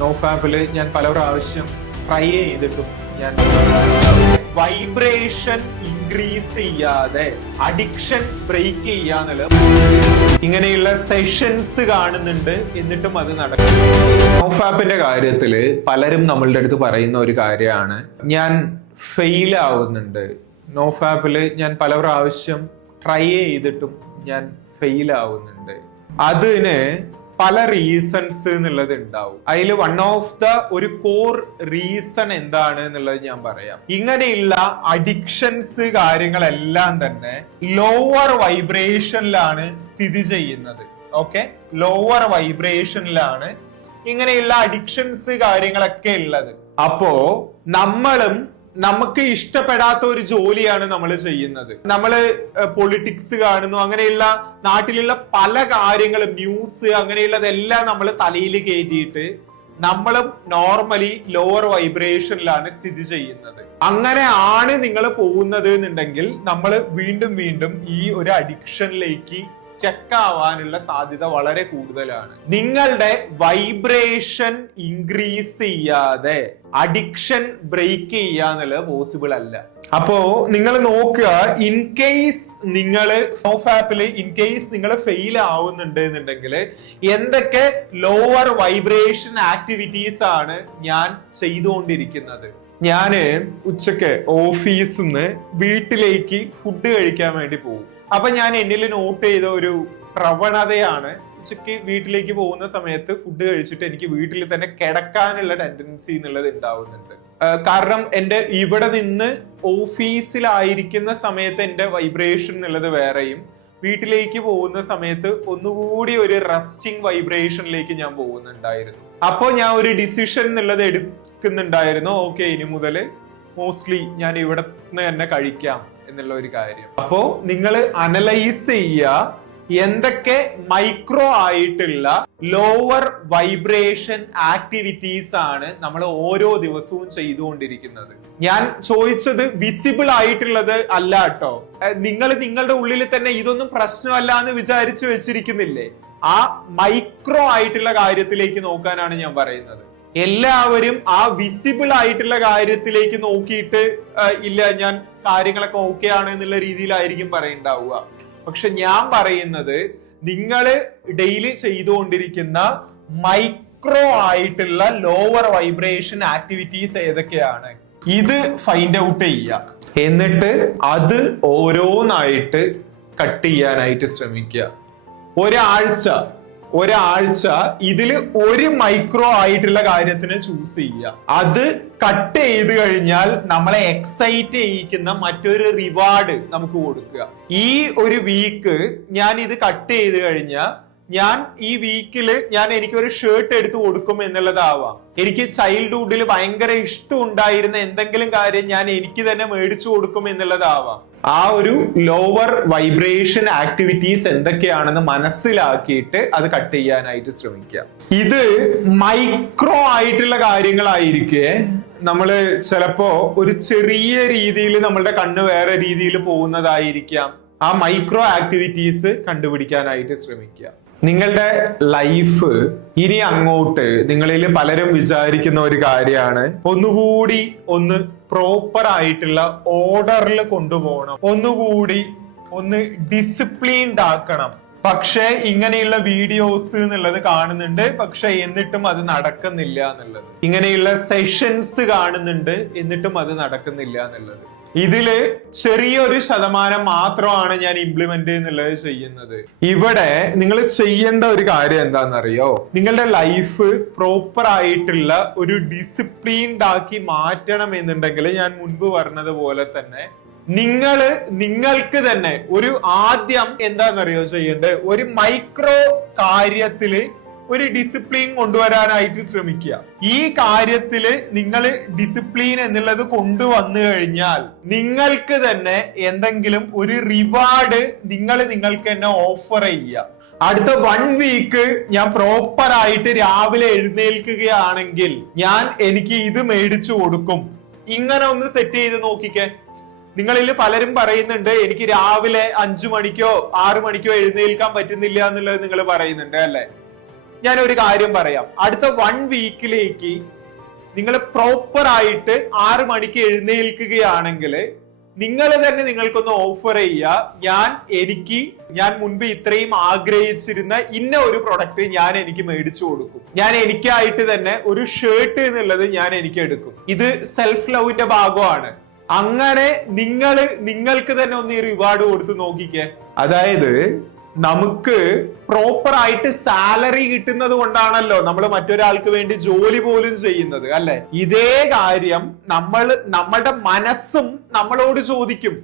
നോഫാപ്പില് ഞാൻ പല പ്രാവശ്യം ട്രൈ ചെയ്തിട്ടും ഞാൻ വൈബ്രേഷൻ ഇൻക്രീസ് ചെയ്യാതെ അഡിക്ഷൻ ബ്രേക്ക് ചെയ്യാന്നുള്ളത് ഇങ്ങനെയുള്ള സെഷൻസ് കാണുന്നുണ്ട്, എന്നിട്ടും അത് നടക്കും. നോഫാപ്പിന്റെ കാര്യത്തില് പലരും നമ്മളുടെ അടുത്ത് പറയുന്ന ഒരു കാര്യമാണ്, ഞാൻ ഫെയിൽ ആവുന്നുണ്ട്. നോഫാപ്പില് ഞാൻ പല പ്രാവശ്യം ട്രൈ ചെയ്തിട്ടും ഞാൻ ഫെയിൽ ആവുന്നുണ്ട്. അതിന് പല റീസൺസ് എന്നുള്ളത് ഉണ്ടാവും. അതിൽ വൺ ഓഫ് ദ ഒരു കോർ റീസൺ എന്താണ് എന്നുള്ളത് ഞാൻ പറയാം. ഇങ്ങനെയുള്ള അഡിക്ഷൻസ് കാര്യങ്ങളെല്ലാം തന്നെ ലോവർ വൈബ്രേഷനിലാണ് സ്ഥിതി ചെയ്യുന്നത്. ഓക്കെ, ലോവർ വൈബ്രേഷനിലാണ് ഇങ്ങനെയുള്ള അഡിക്ഷൻസ് കാര്യങ്ങളൊക്കെ ഉള്ളത്. അപ്പോ നമുക്ക് ഇഷ്ടപ്പെടാത്ത ഒരു ജോലിയാണ് നമ്മൾ ചെയ്യുന്നത്. നമ്മള് പൊളിറ്റിക്സ് കാണുന്നു, അങ്ങനെയുള്ള നാട്ടിലുള്ള പല കാര്യങ്ങളും, ന്യൂസ് അങ്ങനെയുള്ളതെല്ലാം നമ്മൾ തലയിൽ കയറ്റിയിട്ട് നമ്മളും നോർമലി ലോവർ വൈബ്രേഷനിലാണ് സ്ഥിതി ചെയ്യുന്നത്. അങ്ങനെ ആണ് നിങ്ങൾ പോകുന്നത് എന്നുണ്ടെങ്കിൽ നമ്മൾ വീണ്ടും വീണ്ടും ഈ ഒരു അഡിക്ഷനിലേക്ക് സ്റ്റക്ക് ആവാനുള്ള സാധ്യത വളരെ കൂടുതലാണ്. നിങ്ങളുടെ വൈബ്രേഷൻ ഇൻക്രീസ് ചെയ്യാതെ അഡിക്ഷൻ ബ്രേക്ക് ചെയ്യാന്നുള്ളത് പോസിബിൾ അല്ല. അപ്പോ നിങ്ങൾ നോക്കുക, ഇൻ കേസ് നിങ്ങൾ നോഫാപ്പില് നിങ്ങൾ ഫെയിൽ ആവുന്നുണ്ട് എന്നുണ്ടെങ്കിൽ എന്തൊക്കെ ലോവർ വൈബ്രേഷൻ ആക്ടിവിറ്റീസ് ആണ് ഞാൻ ചെയ്തുകൊണ്ടിരിക്കുന്നത്. ഞാന് ഉച്ചക്ക് ഓഫീസിൽ നിന്ന് വീട്ടിലേക്ക് ഫുഡ് കഴിക്കാൻ വേണ്ടി പോകും. അപ്പൊ ഞാൻ എന്നിൽ നോട്ട് ചെയ്ത ഒരു പ്രവണതയാണ്, ഉച്ചക്ക് വീട്ടിലേക്ക് പോകുന്ന സമയത്ത് ഫുഡ് കഴിച്ചിട്ട് എനിക്ക് വീട്ടിൽ തന്നെ കിടക്കാനുള്ള ടെൻഡൻസി എന്നുള്ളത് ഉണ്ടാവുന്നുണ്ട്. കാരണം എന്റെ ഇവിടെ നിന്ന് ഓഫീസിലായിരിക്കുന്ന സമയത്ത് എന്റെ വൈബ്രേഷൻ എന്നുള്ളത് വേറെയും, വീട്ടിലേക്ക് പോകുന്ന സമയത്ത് ഒന്നുകൂടി ഒരു റെസ്റ്റിംഗ് വൈബ്രേഷനിലേക്ക് ഞാൻ പോകുന്നുണ്ടായിരുന്നു. അപ്പോ ഞാൻ ഒരു ഡിസിഷൻ എന്നുള്ളത് എടുക്കുന്നുണ്ടായിരുന്നു, ഓക്കെ ഇനി മുതൽ മോസ്റ്റ്ലി ഞാൻ ഇവിടെ നിന്ന് തന്നെ കഴിക്കാം എന്നുള്ള ഒരു കാര്യം. അപ്പോ നിങ്ങൾ അനലൈസ് ചെയ്യുക, എന്തൊക്കെ മൈക്രോ ആയിട്ടുള്ള ലോവർ വൈബ്രേഷൻ ആക്ടിവിറ്റീസ് ആണ് നമ്മൾ ഓരോ ദിവസവും ചെയ്തുകൊണ്ടിരിക്കുന്നത്. ഞാൻ ചോദിച്ചത് വിസിബിൾ ആയിട്ടുള്ളത് അല്ല കേട്ടോ. നിങ്ങൾ നിങ്ങളുടെ ഉള്ളിൽ തന്നെ ഇതൊന്നും പ്രശ്നമല്ല എന്ന് വിചാരിച്ചു വെച്ചിരിക്കുന്നില്ലേ, ആ മൈക്രോ ആയിട്ടുള്ള കാര്യത്തിലേക്ക് നോക്കാനാണ് ഞാൻ പറയുന്നത്. എല്ലാവരും ആ വിസിബിൾ ആയിട്ടുള്ള കാര്യത്തിലേക്ക് നോക്കിയിട്ട് ഇല്ല ഞാൻ കാര്യങ്ങളൊക്കെ ഓക്കെ ആണ് എന്നുള്ള രീതിയിലായിരിക്കും പറയുണ്ടാവുക. പക്ഷെ ഞാൻ പറയുന്നത് നിങ്ങൾ ഡെയിലി ചെയ്തുകൊണ്ടിരിക്കുന്ന മൈക്രോ ആയിട്ടുള്ള ലോവർ വൈബ്രേഷൻ ആക്ടിവിറ്റീസ് ഏതൊക്കെയാണ്, ഇത് ഫൈൻഡ് ഔട്ട് ചെയ്യുക. എന്നിട്ട് അത് ഓരോന്നായിട്ട് കട്ട് ചെയ്യാനായിട്ട് ശ്രമിക്കുക. ഒരാഴ്ച ഇതിൽ ഒരു മൈക്രോ ആയിട്ടുള്ള കാര്യത്തിന് ചൂസ് ചെയ്യുക. അത് കട്ട് ചെയ്ത് കഴിഞ്ഞാൽ നമ്മളെ എക്സൈറ്റ് ചെയ്യിക്കുന്ന മറ്റൊരു റിവാർഡ് നമുക്ക് കൊടുക്കുക. ഈ ഒരു വീക്ക് ഞാൻ ഇത് കട്ട് ചെയ്ത് കഴിഞ്ഞാൽ ഞാൻ ഈ വീക്കില് എനിക്കൊരു ഷർട്ട് എടുത്ത് കൊടുക്കും എന്നുള്ളതാവാം. എനിക്ക് ചൈൽഡ്ഹുഡിൽ ഭയങ്കര ഇഷ്ടം ഉണ്ടായിരുന്ന എന്തെങ്കിലും കാര്യം ഞാൻ എനിക്ക് തന്നെ മേടിച്ചു കൊടുക്കും എന്നുള്ളതാവാം. ആ ഒരു ലോവർ വൈബ്രേഷൻ ആക്ടിവിറ്റീസ് എന്തൊക്കെയാണെന്ന് മനസ്സിലാക്കിയിട്ട് അത് കട്ട് ചെയ്യാനായിട്ട് ശ്രമിക്കുക. ഇത് മൈക്രോ ആയിട്ടുള്ള കാര്യങ്ങളായിരിക്കെ നമ്മള് ചിലപ്പോ ഒരു ചെറിയ രീതിയിൽ നമ്മളുടെ കണ്ണ് വേറെ രീതിയിൽ പോകുന്നതായിരിക്കാം. ആ മൈക്രോ ആക്ടിവിറ്റീസ് കണ്ടുപിടിക്കാനായിട്ട് ശ്രമിക്കുക. നിങ്ങളുടെ ലൈഫ് ഇനി അങ്ങോട്ട് നിങ്ങളിൽ പലരും വിചാരിക്കുന്ന ഒരു കാര്യമാണ്, ഒന്നുകൂടി പ്രോപ്പർ ആയിട്ടുള്ള ഓർഡറിൽ കൊണ്ടുപോകണം, ഒന്ന് ഡിസിപ്ലിൻഡ് ആക്കണം. പക്ഷെ ഇങ്ങനെയുള്ള വീഡിയോസ് എന്നുള്ളത് കാണുന്നുണ്ട്, പക്ഷെ എന്നിട്ടും അത് നടക്കുന്നില്ല എന്നുള്ളത്. ഇങ്ങനെയുള്ള സെഷൻസ് കാണുന്നുണ്ട്, എന്നിട്ടും അത് നടക്കുന്നില്ല എന്നുള്ളത്. ഇതില് ചെറിയൊരു ശതമാനം മാത്രമാണ് ഞാൻ ഇംപ്ലിമെന്റ് എന്നുള്ളത് ചെയ്യുന്നത്. ഇവിടെ നിങ്ങൾ ചെയ്യേണ്ട ഒരു കാര്യം എന്താണെന്നറിയോ, നിങ്ങളുടെ ലൈഫ് പ്രോപ്പർ ആയിട്ടുള്ള ഒരു ഡിസിപ്ലിൻഡ് ആക്കി മാറ്റണം എന്നുണ്ടെങ്കിൽ ഞാൻ മുൻപ് പറഞ്ഞതുപോലെ തന്നെ നിങ്ങൾക്ക് തന്നെ ഒരു ആദ്യം എന്താണെന്നറിയോ ചെയ്യേണ്ടത്, ഒരു മൈക്രോ കാര്യത്തില് ഒരു ഡിസിപ്ലിൻ കൊണ്ടുവരാനായിട്ട് ശ്രമിക്കുക. ഈ കാര്യത്തില് നിങ്ങൾ ഡിസിപ്ലിൻ എന്നുള്ളത് കൊണ്ടുവന്നു കഴിഞ്ഞാൽ നിങ്ങൾക്ക് തന്നെ എന്തെങ്കിലും ഒരു റിവാർഡ് നിങ്ങൾക്ക് തന്നെ ഓഫർ ചെയ്യുക. അടുത്ത 1 വീക്ക് ഞാൻ പ്രോപ്പർ ആയിട്ട് രാവിലെ എഴുന്നേൽക്കുകയാണെങ്കിൽ എനിക്ക് ഇത് മേടിച്ചു കൊടുക്കും. ഇങ്ങനെ ഒന്ന് സെറ്റ് ചെയ്ത് നോക്കിക്കേ. നിങ്ങളിൽ പലരും പറയുന്നുണ്ട് എനിക്ക് രാവിലെ 5 മണിക്കോ 6 മണിക്കോ എഴുന്നേൽക്കാൻ പറ്റുന്നില്ല എന്നുള്ളത് നിങ്ങൾ പറയുന്നുണ്ട് അല്ലെ. ഞാൻ ഒരു കാര്യം പറയാം. അടുത്ത 1 വീക്കിലേക്ക് നിങ്ങൾ പ്രോപ്പർ ആയിട്ട് 6 മണിക്ക് എഴുന്നേൽക്കുകയാണെങ്കിൽ നിങ്ങൾ തന്നെ നിങ്ങൾക്കൊന്ന് ഓഫർ ചെയ്യുക, ഞാൻ മുൻപ് ഇത്രയും ആഗ്രഹിച്ചിരുന്ന ഇന്ന ഒരു പ്രൊഡക്റ്റ് ഞാൻ എനിക്ക് മേടിച്ചു കൊടുക്കും, ഞാൻ എനിക്കായിട്ട് തന്നെ ഒരു ഷർട്ട് എന്നുള്ളത് ഞാൻ എനിക്ക് എടുക്കും. ഇത് സെൽഫ് ലവിന്റെ ഭാഗമാണ്. അങ്ങനെ നിങ്ങൾക്ക് തന്നെ ഒന്ന് ഈ റിവാർഡ് കൊടുത്ത് നോക്കിക്കേ. അതായത് നമുക്ക് പ്രോപ്പർ ആയിട്ട് സാലറി കിട്ടുന്നത് കൊണ്ടാണല്ലോ നമ്മൾ മറ്റൊരാൾക്ക് വേണ്ടി ജോലി പോലും ചെയ്യുന്നത്, അല്ലെ? ഇതേ കാര്യം നമ്മളുടെ മനസ്സും നമ്മളോട് ചോദിക്കും.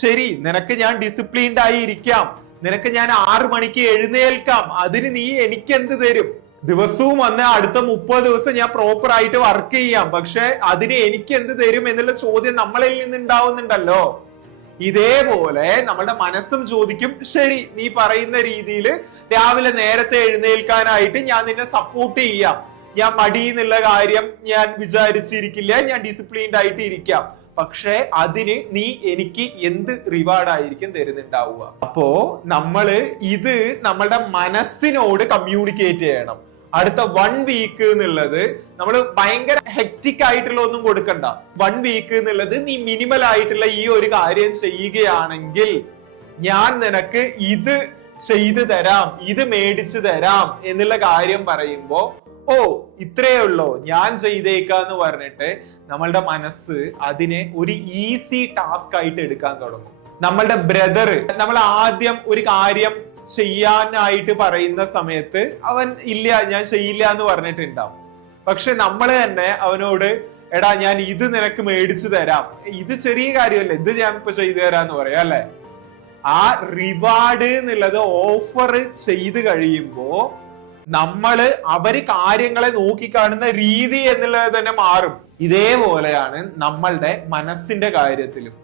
ശരി, നിനക്ക് ഞാൻ ഡിസിപ്ലിൻഡ് ആയി ഇരിക്കാം, നിനക്ക് ഞാൻ 6 മണിക്ക് എഴുന്നേൽക്കാം, അതിന് നീ എനിക്ക് എന്ത് തരും? ദിവസവും വന്ന് അടുത്ത 30 ദിവസം ഞാൻ പ്രോപ്പർ ആയിട്ട് വർക്ക് ചെയ്യാം, പക്ഷെ അതിന് എനിക്ക് എന്ത് തരും എന്നുള്ള ചോദ്യം നമ്മളിൽ നിന്ന് ഉണ്ടാവുന്നുണ്ടല്ലോ. ഇതേപോലെ നമ്മളുടെ മനസ്സും ചോദിക്കും, ശരി, നീ പറയുന്ന രീതിയിൽ രാവിലെ നേരത്തെ എഴുന്നേൽക്കാനായിട്ട് ഞാൻ നിന്നെ സപ്പോർട്ട് ചെയ്യാം, ഞാൻ മടി എന്നുള്ള കാര്യം ഞാൻ വിചാരിച്ചിരിക്കില്ല, ഞാൻ ഡിസിപ്ലിൻഡ് ആയിട്ട് ഇരിക്കാം, പക്ഷെ അതിന് നീ എനിക്ക് എന്ത് റിവാർഡ് ആയിരിക്കും തരുന്നുണ്ടാവുക? അപ്പോ ഇത് നമ്മളുടെ മനസ്സിനോട് കമ്മ്യൂണിക്കേറ്റ് ചെയ്യണം. അടുത്ത 1 വീക്ക് എന്നുള്ളത് നമ്മൾ ഭയങ്കര ഹെക്ടിക് ആയിട്ടുള്ള ഒന്നും കൊടുക്കണ്ട. 1 വീക്ക് എന്നുള്ളത് നീ മിനിമൽ ആയിട്ടുള്ള ഈ ഒരു കാര്യം ചെയ്യുകയാണെങ്കിൽ ഞാൻ നിനക്ക് ഇത് ചെയ്തു തരാം, ഇത് മേടിച്ചു തരാം എന്നുള്ള കാര്യം പറയുമ്പോ, ഓ ഇത്രയേ ഉള്ളോ, ഞാൻ ചെയ്തേക്കാന്ന് പറഞ്ഞിട്ട് നമ്മളുടെ മനസ്സ് അതിനെ ഒരു ഈസി ടാസ്ക് ആയിട്ട് എടുക്കാൻ തുടങ്ങും. നമ്മളുടെ ബ്രദർ നമ്മൾ ആദ്യം ഒരു കാര്യം ചെയ്യാനായിട്ട് പറയുന്ന സമയത്ത് അവൻ ഇല്ല, ഞാൻ ചെയ്യില്ല എന്ന് പറഞ്ഞിട്ടുണ്ടാവും. പക്ഷെ നമ്മൾ തന്നെ അവനോട്, എടാ ഞാൻ ഇത് നിനക്ക് മേടിച്ചു തരാം, ഇത് ചെറിയ കാര്യമല്ലേ, ഇത് ഞാൻ ഇപ്പൊ ചെയ്തു തരാന്ന് പറയാം, അല്ലെ? ആ റിവാർഡ് എന്നുള്ളത് ഓഫർ ചെയ്ത് കഴിയുമ്പോ അവര് കാര്യങ്ങളെ നോക്കിക്കാണുന്ന രീതി എന്നുള്ളത് തന്നെ മാറും. ഇതേപോലെയാണ് നമ്മളുടെ മനസ്സിന്റെ കാര്യത്തിലും.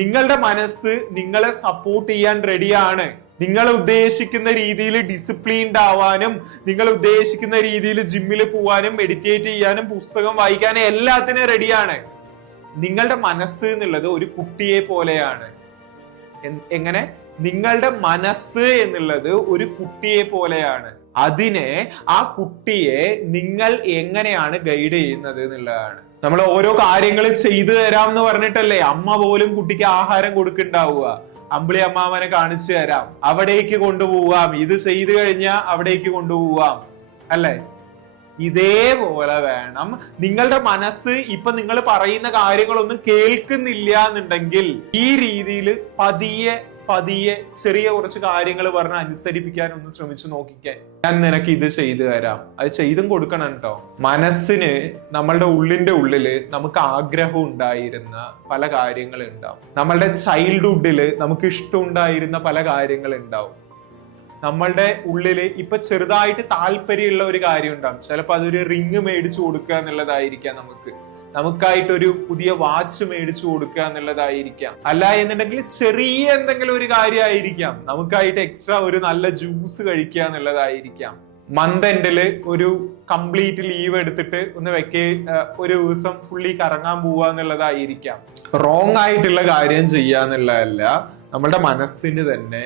നിങ്ങളുടെ മനസ്സ് നിങ്ങളെ സപ്പോർട്ട് ചെയ്യാൻ റെഡിയാണ്. നിങ്ങൾ ഉദ്ദേശിക്കുന്ന രീതിയിൽ ഡിസിപ്ലിൻഡ് ആവാനും, നിങ്ങൾ ഉദ്ദേശിക്കുന്ന രീതിയിൽ ജിമ്മിൽ പോവാനും, മെഡിറ്റേറ്റ് ചെയ്യാനും, പുസ്തകം വായിക്കാനും എല്ലാത്തിനും റെഡിയാണ്. നിങ്ങളുടെ മനസ്സ് എന്നുള്ളത് ഒരു കുട്ടിയെ പോലെയാണ്. എങ്ങനെ? നിങ്ങളുടെ മനസ്സ് എന്നുള്ളത് ഒരു കുട്ടിയെ പോലെയാണ്. ആ കുട്ടിയെ നിങ്ങൾ എങ്ങനെയാണ് ഗൈഡ് ചെയ്യുന്നത് എന്നുള്ളതാണ്. നമ്മൾ ഓരോ കാര്യങ്ങൾ ചെയ്തു തരാം എന്ന് പറഞ്ഞിട്ടല്ലേ അമ്മ പോലും കുട്ടിക്ക് ആഹാരം കൊടുക്കുന്നുണ്ടാവുക. അമ്പിളി അമ്മാവനെ കാണിച്ചു തരാം, അവിടേക്ക് കൊണ്ടുപോവാം, ഇത് ചെയ്തു കഴിഞ്ഞാൽ അവിടേക്ക് കൊണ്ടുപോവാം, അല്ലെ? ഇതേപോലെ വേണം നിങ്ങളുടെ മനസ്സ്. ഇപ്പൊ നിങ്ങൾ പറയുന്ന കാര്യങ്ങളൊന്നും കേൾക്കുന്നില്ല എന്നുണ്ടെങ്കിൽ ഈ രീതിയിൽ പതിയെ ചെറിയ കുറച്ച് കാര്യങ്ങൾ പറഞ്ഞ് അനുസരിപ്പിക്കാൻ ഒന്ന് ശ്രമിച്ചു നോക്കിക്കാൻ. ഞാൻ നിനക്ക് ഇത് ചെയ്തു തരാം, അത് ചെയ്തും കൊടുക്കണം കേട്ടോ. മനസ്സിന് നമ്മളുടെ ഉള്ളില് നമുക്ക് ആഗ്രഹം ഉണ്ടായിരുന്ന പല കാര്യങ്ങൾ ഉണ്ടാവും. നമ്മളുടെ ചൈൽഡ്ഹുഡില് നമുക്ക് ഇഷ്ടമുണ്ടായിരുന്ന പല കാര്യങ്ങൾ ഉണ്ടാവും. നമ്മളുടെ ഉള്ളില് ഇപ്പൊ ചെറുതായിട്ട് താല്പര്യമുള്ള ഒരു കാര്യം ഉണ്ടാവും. ചിലപ്പോ അതൊരു റിങ് മേടിച്ചു കൊടുക്കുക എന്നുള്ളതായിരിക്കാം, നമുക്കായിട്ടൊരു പുതിയ വാച്ച് മേടിച്ചു കൊടുക്കുക എന്നുള്ളതായിരിക്കാം, അല്ല എന്നുണ്ടെങ്കിൽ ചെറിയ എന്തെങ്കിലും ഒരു കാര്യമായിരിക്കാം, നമുക്കായിട്ട് എക്സ്ട്രാ ഒരു നല്ല ജ്യൂസ് കഴിക്കുക എന്നുള്ളതായിരിക്കാം. മന്ത് എൻഡില് ഒരു കംപ്ലീറ്റ് ലീവ് എടുത്തിട്ട് ഒരു ദിവസം ഫുള്ളി കറങ്ങാൻ പോവുക എന്നുള്ളതായിരിക്കാം. റോങ് ആയിട്ടുള്ള കാര്യം ചെയ്യുക എന്നുള്ളതല്ല, നമ്മളുടെ മനസ്സിന് തന്നെ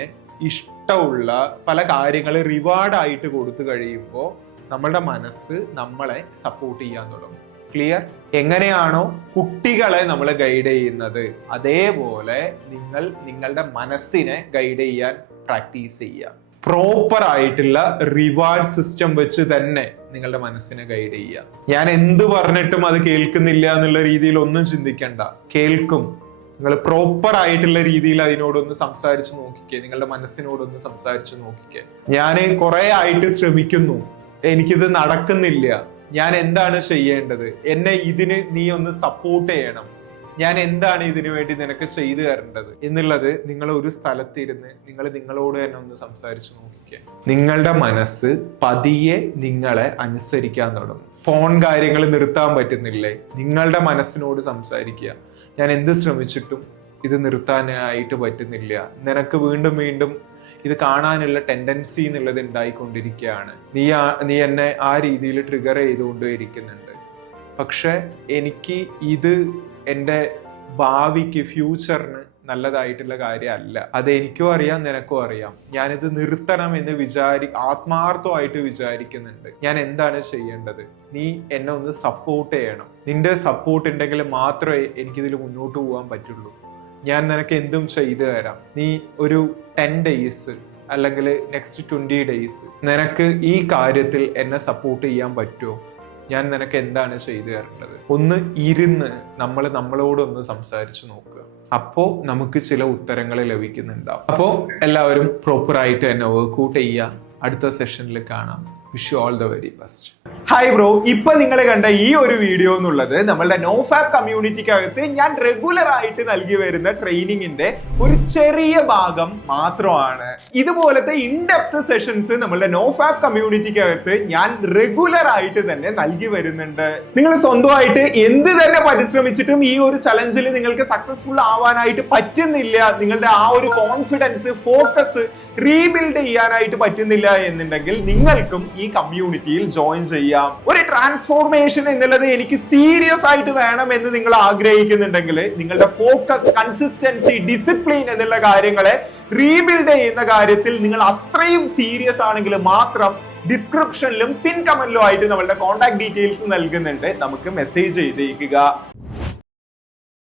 ഇഷ്ടമുള്ള പല കാര്യങ്ങൾ റിവാർഡായിട്ട് കൊടുത്തു കഴിയുമ്പോൾ നമ്മളുടെ മനസ്സ് നമ്മളെ സപ്പോർട്ട് ചെയ്യാൻ തുടങ്ങും. ക്ലിയർ? എങ്ങനെയാണോ കുട്ടികളെ നമ്മൾ ഗൈഡ് ചെയ്യുന്നത്, അതേപോലെ നിങ്ങൾ നിങ്ങളുടെ മനസ്സിനെ ഗൈഡ് ചെയ്യാൻ പ്രാക്ടീസ് ചെയ്യുക. പ്രോപ്പർ ആയിട്ടുള്ള റിവാർഡ് സിസ്റ്റം വെച്ച് തന്നെ നിങ്ങളുടെ മനസ്സിനെ ഗൈഡ് ചെയ്യുക. ഞാൻ എന്ത് പറഞ്ഞിട്ടും അത് കേൾക്കുന്നില്ല എന്നുള്ള രീതിയിൽ ഒന്നും ചിന്തിക്കണ്ട, കേൾക്കും. നിങ്ങൾ പ്രോപ്പർ ആയിട്ടുള്ള രീതിയിൽ അതിനോടൊന്ന് സംസാരിച്ച് നോക്കിക്കേ, നിങ്ങളുടെ മനസ്സിനോടൊന്ന് സംസാരിച്ച് നോക്കിക്കേ. ഞാൻ കുറെ ആയിട്ട് ശ്രമിക്കുന്നു, എനിക്കിത് നടക്കുന്നില്ല, ഞാൻ എന്താണ് ചെയ്യേണ്ടത്? ഇതിന് നീ ഒന്ന് സപ്പോർട്ട് ചെയ്യണം, ഞാൻ എന്താണ് ഇതിനു വേണ്ടി നിനക്ക് ചെയ്തു തരേണ്ടത് എന്നുള്ളത് നിങ്ങൾ ഒരു സ്ഥലത്തിരുന്ന് നിങ്ങളോട് തന്നെ ഒന്ന് സംസാരിച്ച് നോക്കിക്കുക. നിങ്ങളുടെ മനസ്സ് പതിയെ നിങ്ങളെ അനുസരിക്കാൻ തുടങ്ങും. ഫോൺ കാര്യങ്ങൾ നിർത്താൻ പറ്റുന്നില്ലേ? നിങ്ങളുടെ മനസ്സിനോട് സംസാരിക്കുക. ഞാൻ എന്ത് ശ്രമിച്ചിട്ടും ഇത് നിർത്താനായിട്ട് പറ്റുന്നില്ല, നിനക്ക് വീണ്ടും വീണ്ടും ഇത് കാണാനുള്ള ടെൻഡൻസി എന്നുള്ളത് ഉണ്ടായിക്കൊണ്ടിരിക്കുകയാണ്, നീ എന്നെ ആ രീതിയിൽ ട്രിഗർ ചെയ്തുകൊണ്ടിരിക്കുന്നുണ്ട്. പക്ഷെ എനിക്ക് ഇത് എൻ്റെ ഭാവിക്ക്, ഫ്യൂച്ചറിന് നല്ലതായിട്ടുള്ള കാര്യമല്ല. അത് എനിക്കും അറിയാം, നിനക്കും അറിയാം. ഞാനിത് നിർത്തണം എന്ന് ആത്മാർത്ഥമായിട്ട് വിചാരിക്കുന്നുണ്ട്. ഞാൻ എന്താണ് ചെയ്യേണ്ടത്? നീ എന്നെ ഒന്ന് സപ്പോർട്ട് ചെയ്യണം. നിന്റെ സപ്പോർട്ട് ഉണ്ടെങ്കിൽ മാത്രമേ എനിക്കിതിൽ മുന്നോട്ട് പോകാൻ പറ്റുള്ളൂ. ഞാൻ നിനക്ക് എന്തും ചെയ്തു തരാം. നീ ഒരു 10 days അല്ലെങ്കിൽ നെക്സ്റ്റ് 20 days നിനക്ക് ഈ കാര്യത്തിൽ എന്നെ സപ്പോർട്ട് ചെയ്യാൻ പറ്റുമോ? ഞാൻ നിനക്ക് എന്താണ് ചെയ്തു തരേണ്ടത്? ഒന്ന് ഇരുന്ന് നമ്മളോടൊന്ന് സംസാരിച്ചു നോക്കുക. അപ്പോ നമുക്ക് ചില ഉത്തരങ്ങൾ ലഭിക്കുന്നുണ്ടാവും. അപ്പോ എല്ലാവരും പ്രോപ്പർ ആയിട്ട് തന്നെ വർക്ക്ഔട്ട് ചെയ്യുക. അടുത്ത സെഷനിൽ കാണാം. Wish you all the very best. Hi bro, ഇപ്പൊ നിങ്ങൾ കണ്ട ഈ ഒരു വീഡിയോ എന്നുള്ളത് നമ്മളുടെ നോഫാബ് കമ്മ്യൂണിറ്റിക്കകത്ത് ഞാൻ റെഗുലർ ആയിട്ട് നൽകി വരുന്ന ട്രെയിനിങ്ങിന്റെ ഒരു ചെറിയ ഭാഗം മാത്രമാണ്. ഇതുപോലത്തെ ഇൻഡെപ്ത് സെഷൻസ് നമ്മളുടെ നോഫാബ് കമ്മ്യൂണിറ്റിക്കകത്ത് ഞാൻ റെഗുലർ ആയിട്ട് തന്നെ നൽകി വരുന്നുണ്ട്. നിങ്ങൾ സ്വന്തമായിട്ട് എന്ത് തന്നെ പരിശ്രമിച്ചിട്ടും ഈ ഒരു ചലഞ്ചിൽ നിങ്ങൾക്ക് സക്സസ്ഫുൾ ആവാനായിട്ട് പറ്റുന്നില്ല, നിങ്ങളുടെ ആ ഒരു കോൺഫിഡൻസ്, ഫോക്കസ് റീബിൽഡ് ചെയ്യാനായിട്ട് പറ്റുന്നില്ല എന്നുണ്ടെങ്കിൽ നിങ്ങൾക്കും ഈ കമ്മ്യൂണിറ്റിയിൽ ജോയിൻ ചെയ്യാം. ഒരു ട്രാൻസ്ഫോർമേഷൻ എന്നുള്ളത് എനിക്ക് സീരിയസ് ആയിട്ട് വേണം എന്ന് നിങ്ങൾ ആഗ്രഹിക്കുന്നുണ്ടെങ്കിൽ നിങ്ങളുടെ ഫോക്കസ്, കൺസിസ്റ്റൻസി, ഡിസിപ്ലിൻ എന്നുള്ള കാര്യങ്ങളെ റീബിൽഡ് ചെയ്യുന്ന കാര്യത്തിൽ നിങ്ങൾ അത്രയും സീരിയസ് ആണെങ്കിൽ മാത്രം ഡിസ്ക്രിപ്ഷനിലും പിൻ കമന്റിലും ആയിട്ട് നമ്മളുടെ കോൺടാക്ട് ഡീറ്റെയിൽസ് നൽകുന്നുണ്ട്. നമുക്ക് മെസ്സേജ് ചെയ്തേക്കുക.